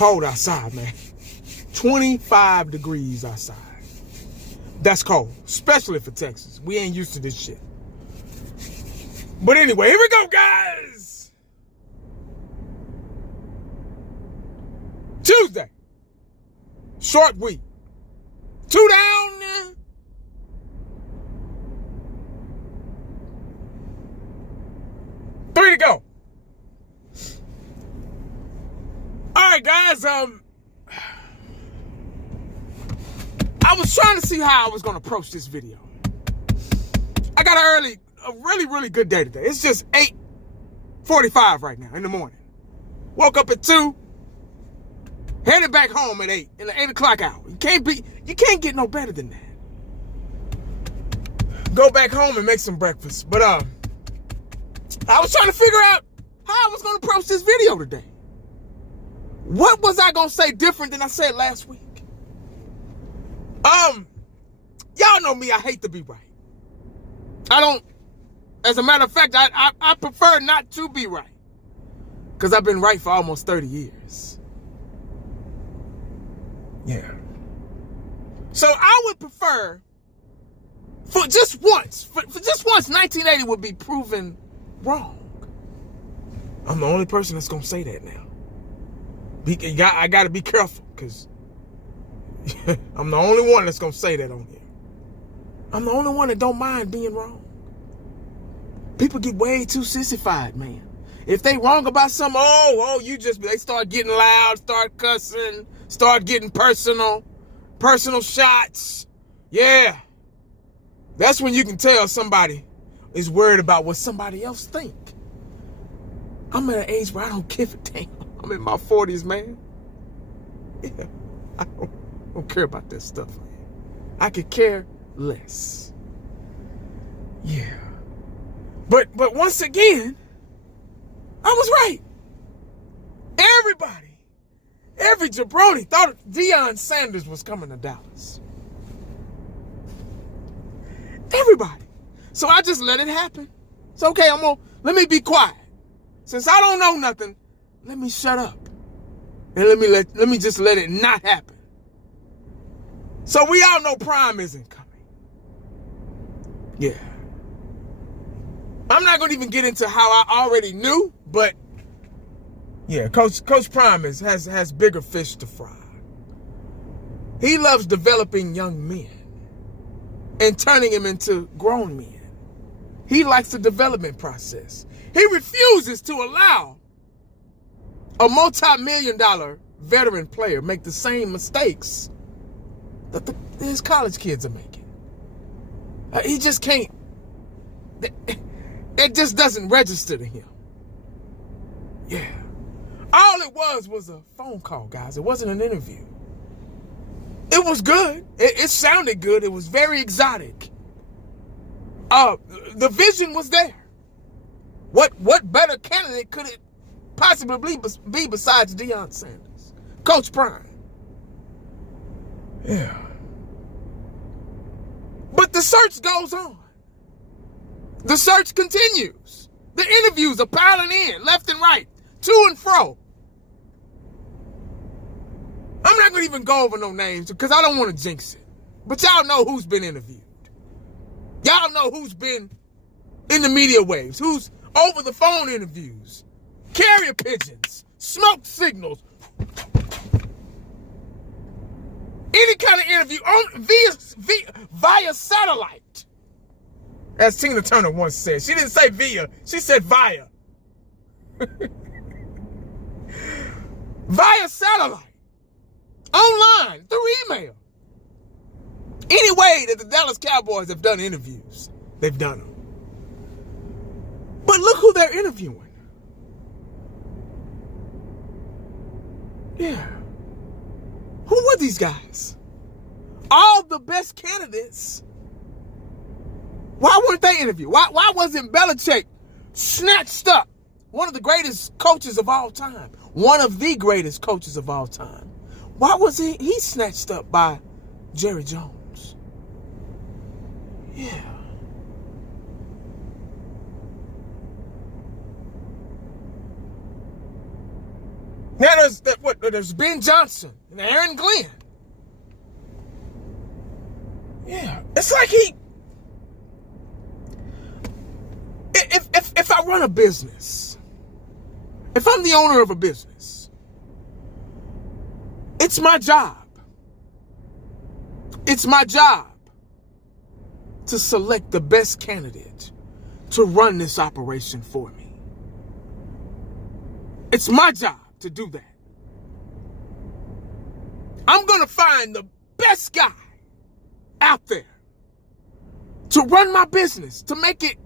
cold outside, man. 25 degrees outside. That's cold, especially for Texas. We ain't used to this shit. But anyway, here we go, guys. Tuesday. Short week. 2 down. 3 to go. All right, guys. I was trying to see how I was going to approach this video. I got a really, really good day today. It's just 8:45 right now in the morning. Woke up at 2. Headed back home at 8 in the 8 o'clock hour. You can't get no better than that. Go back home and make some breakfast. But I was trying to figure out how I was going to approach this video today. What was I going to say different than I said last week? Y'all know me, I hate to be right. As a matter of fact, I prefer not to be right. Because I've been right for almost 30 years. Yeah. So I would prefer, for just once, 1980 would be proven wrong. I'm the only person that's going to say that now. I got to be careful, because I'm the only one that's going to say that on here. I'm the only one that don't mind being wrong. People get way too sissified, man. If they wrong about something, they start getting loud, start cussing, start getting personal shots. Yeah. That's when you can tell somebody is worried about what somebody else think. I'm at an age where I don't give a damn. I'm in my 40s, man. Yeah. I don't care about that stuff, man. I could care less. Yeah. But once again, I was right. Every jabroni thought Dion Sanders was coming to Dallas. Everybody. So I just let it happen. It's okay, let me be quiet. Since I don't know nothing, let me shut up. And let me just let it not happen. So we all know Prime isn't coming. Yeah. I'm not going to even get into how I already knew, but yeah, Coach Prime has bigger fish to fry. He loves developing young men and turning them into grown men. He likes the development process. He refuses to allow a multi-million-dollar veteran player make the same mistakes that his college kids are making. He just can't. It just doesn't register to him. Yeah. All it was a phone call, guys. It wasn't an interview. It was good. It sounded good. It was very exotic. The vision was there. What better candidate could it possibly be besides Dion Sanders? Coach Prime. Yeah. But the search goes on. The search continues. The interviews are piling in, left and right, to and fro. I'm not going to even go over no names because I don't want to jinx it. But y'all know who's been interviewed. Y'all know who's been in the media waves, who's over the phone interviews, carrier pigeons, smoke signals, any kind of interview via satellite. As Tina Turner once said. She didn't say via, she said via. Via satellite. Online, through email. Any way that the Dallas Cowboys have done interviews, they've done them. But look who they're interviewing. Yeah. Who were these guys? All the best candidates. Why weren't they interviewed? Why wasn't Belichick snatched up? One of the greatest coaches of all time. One of the greatest coaches of all time. Why was he snatched up by Jerry Jones? Yeah. Now there's Ben Johnson and Aaron Glenn. Yeah, it's like if I run a business, if I'm the owner of a business, it's my job. It's my job to select the best candidate to run this operation for me. It's my job to do that. I'm going to find the best guy out there to run my business, to make it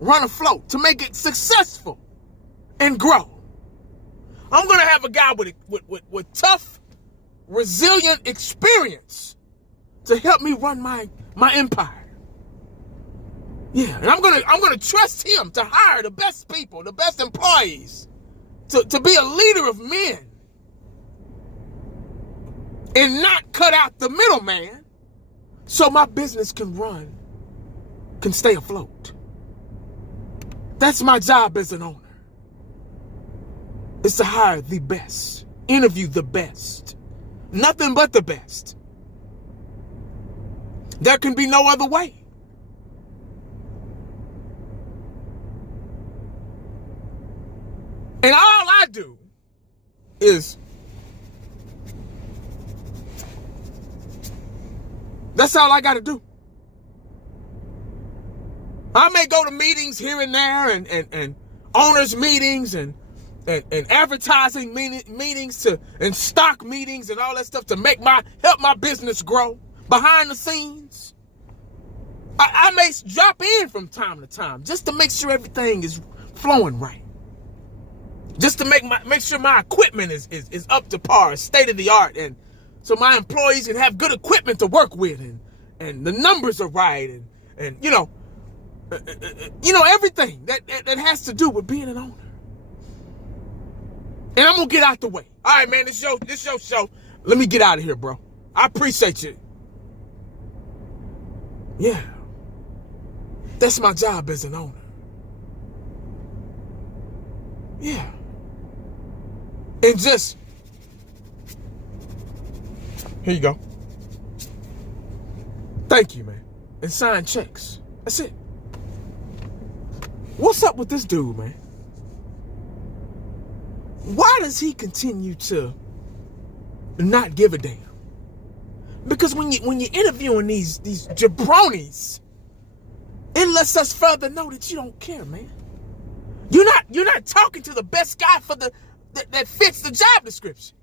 run afloat, to make it successful and grow. I'm going to have a guy with tough, resilient experience to help me run my empire. Yeah, and I'm gonna trust him to hire the best people, the best employees, to be a leader of men and not cut out the middleman so my business can stay afloat. That's my job as an owner. It's to hire the best, interview the best, nothing but the best. There can be no other way. And all I do is, that's all I got to do. I may go to meetings here and there and owners meetings and advertising meetings and stock meetings and all that stuff to help my business grow behind the scenes. I may drop in from time to time just to make sure everything is flowing right. Just to make sure my equipment is up to par, state of the art, and so my employees can have good equipment to work with, and the numbers are right, and everything that has to do with being an owner. And I'm gonna get out the way. All right, man, this your show. Let me get out of here, bro. I appreciate you. Yeah, that's my job as an owner. Yeah. And just, here you go. Thank you, man. And sign checks. That's it. What's up with this dude, man? Why does he continue to not give a damn? Because when you're interviewing these jabronis, it lets us further know that you don't care, man. You're not talking to the best guy for that fits the job description.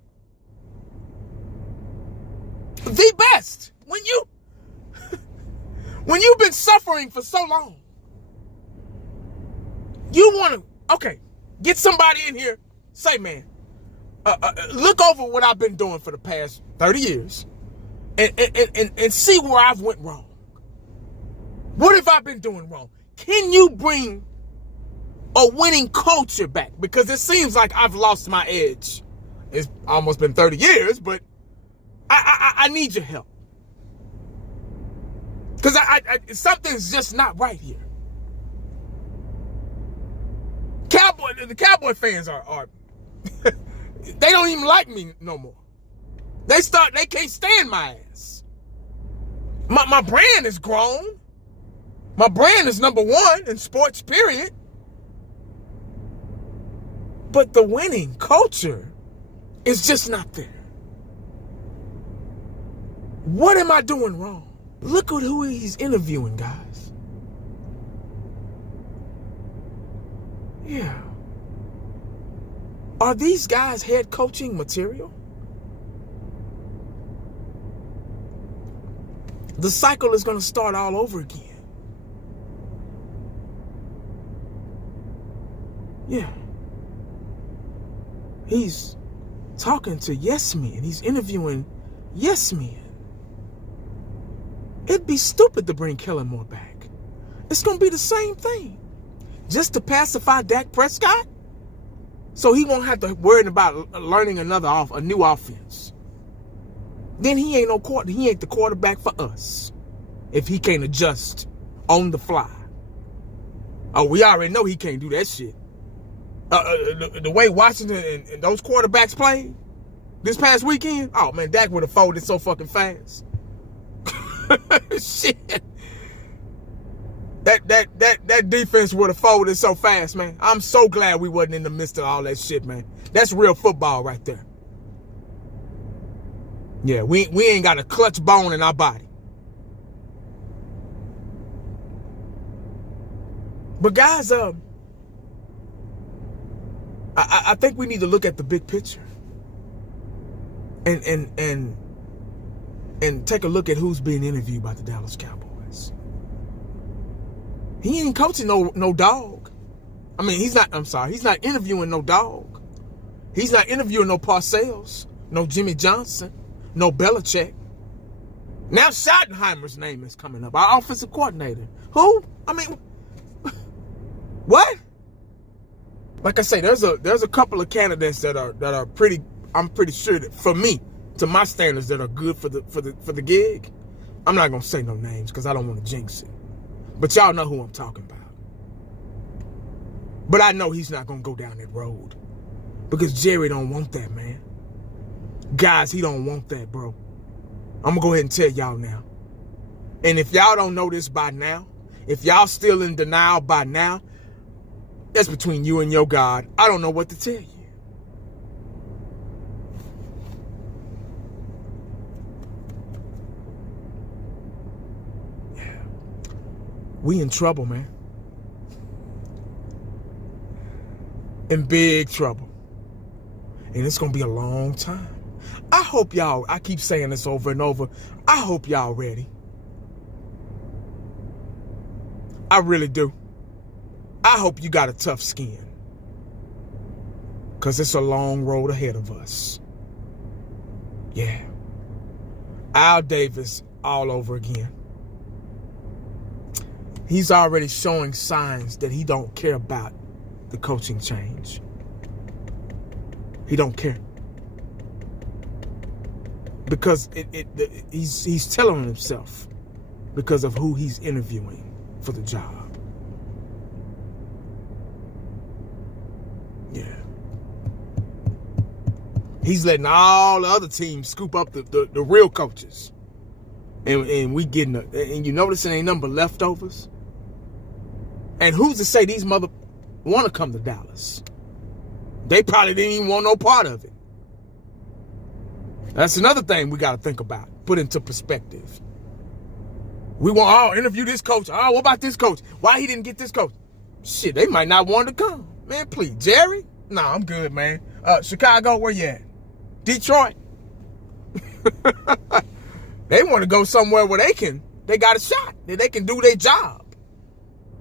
The best. When you've been suffering for so long, you want to, get somebody in here, say, man, look over what I've been doing for the past 30 years and see where I've went wrong. What have I been doing wrong? Can you bring a winning culture back? Because it seems like I've lost my edge. It's almost been 30 years, but I need your help. Because something's just not right here. The Cowboy fans are they don't even like me no more. They can't stand my ass. My brand is grown. My brand is number one in sports, period. But the winning culture is just not there. What am I doing wrong? Look at who he's interviewing, guys. Yeah. Are these guys head coaching material? The cycle is going to start all over again. Yeah. He's talking to yes men. He's interviewing yes men. It'd be stupid to bring Kellen Moore back. It's going to be the same thing. Just to pacify Dak Prescott? So he won't have to worry about learning a new offense. Then he ain't the quarterback for us if he can't adjust on the fly. Oh, we already know he can't do that shit. The way Washington and those quarterbacks played this past weekend, oh man, Dak would have folded so fucking fast. Shit. That defense would have folded so fast, man. I'm so glad we wasn't in the midst of all that shit, man. That's real football right there. Yeah, we ain't got a clutch bone in our body. But guys, I think we need to look at the big picture and take a look at who's being interviewed by the Dallas Cowboys. He ain't coaching no dog. I mean, he's not interviewing no dog. He's not interviewing no Parcells, no Jimmy Johnson, no Belichick. Now Schottenheimer's name is coming up, our offensive coordinator. Who? I mean, what? Like I say, there's a couple of candidates that are pretty. I'm pretty sure that for me, to my standards, that are good for the gig. I'm not gonna say no names because I don't want to jinx it. But y'all know who I'm talking about. But I know he's not gonna go down that road because Jerry don't want that, man. Guys, he don't want that, bro. I'm gonna go ahead and tell y'all now. And if y'all don't know this by now, if y'all still in denial by now, that's between you and your God. I don't know what to tell you. Yeah. We in trouble, man. In big trouble. And it's going to be a long time. I hope y'all, I keep saying this over and over, I hope y'all ready. I really do. I hope you got a tough skin. Because it's a long road ahead of us. Yeah. Al Davis all over again. He's already showing signs that he don't care about the coaching change. He don't care. Because he's telling himself because of who he's interviewing for the job. Yeah. He's letting all the other teams scoop up the real coaches. And we getting and you notice it ain't nothing but leftovers. And who's to say these mother want to come to Dallas? They probably didn't even want no part of it. That's another thing we got to think about, put into perspective. We want, interview this coach. What about this coach? Why he didn't get this coach? Shit, they might not want to come. Man, please. Jerry? Nah, I'm good, man. Chicago, where you at? Detroit? They want to go somewhere where they got a shot, that they can do their job.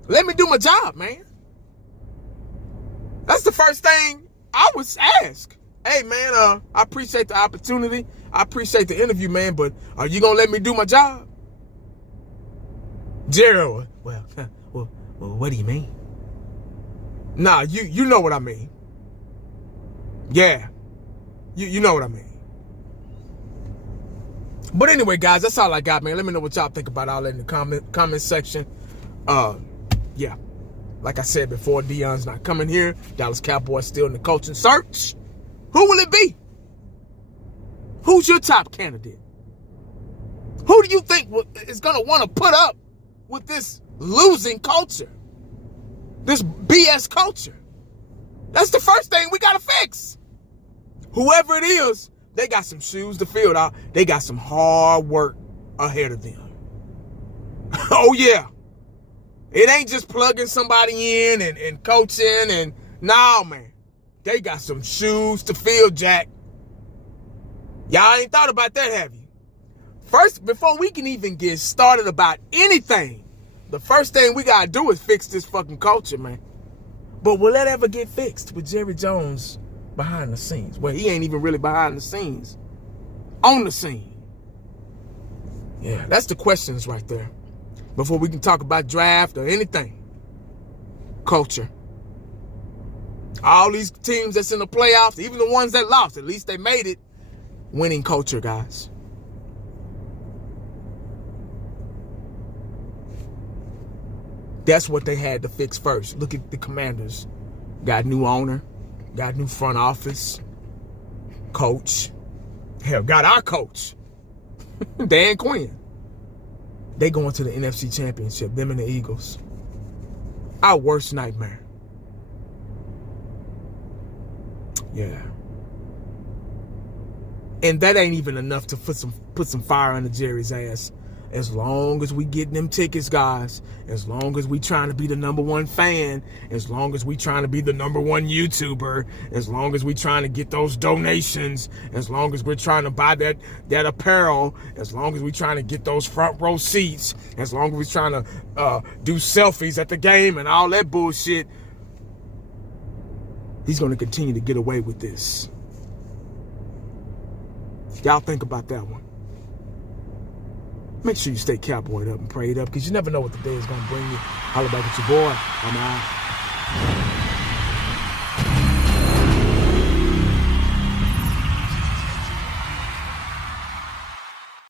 Let me do my job, man. That's the first thing I would ask. Hey, man, I appreciate the opportunity. I appreciate the interview, man, but are you going to let me do my job? Jerry, well, what do you mean? Nah, you know what I mean. Yeah, you know what I mean. But anyway, guys, that's all I got, man. Let me know what y'all think about all that in the comment section. Yeah, like I said before, Dion's not coming here. Dallas Cowboys still in the coaching search. Who will it be? Who's your top candidate? Who do you think is going to want to put up with this losing culture? This BS culture? That's the first thing we got to fix. Whoever it is, they got some shoes to fill out. They got some hard work ahead of them. Oh, yeah. It ain't just plugging somebody in and coaching and, nah, man. They got some shoes to fill, Jack. Y'all ain't thought about that, have you? First, before we can even get started about anything, the first thing we got to do is fix this fucking culture, man. But will that ever get fixed with Jerry Jones behind the scenes? Well, he ain't even really behind the scenes. On the scene. Yeah, that's the questions right there. Before we can talk about draft or anything. Culture. All these teams that's in the playoffs, even the ones that lost, at least they made it. Winning culture, guys. That's what they had to fix first. Look at the Commanders. Got new owner. Got new front office. Coach. Hell, got our coach. Dan Quinn. They going to the NFC Championship. Them and the Eagles. Our worst nightmare. Yeah. And that ain't even enough to put some fire under Jerry's ass. As long as we getting them tickets, guys, as long as we trying to be the #1 fan, as long as we trying to be the #1 YouTuber, as long as we trying to get those donations, as long as we're trying to buy that apparel, as long as we trying to get those front row seats, as long as we trying to do selfies at the game and all that bullshit, he's going to continue to get away with this. Y'all think about that one. Make sure you stay cowboyed up and prayed up, because you never know what the day is going to bring you. Holla back at your boy. I'm out.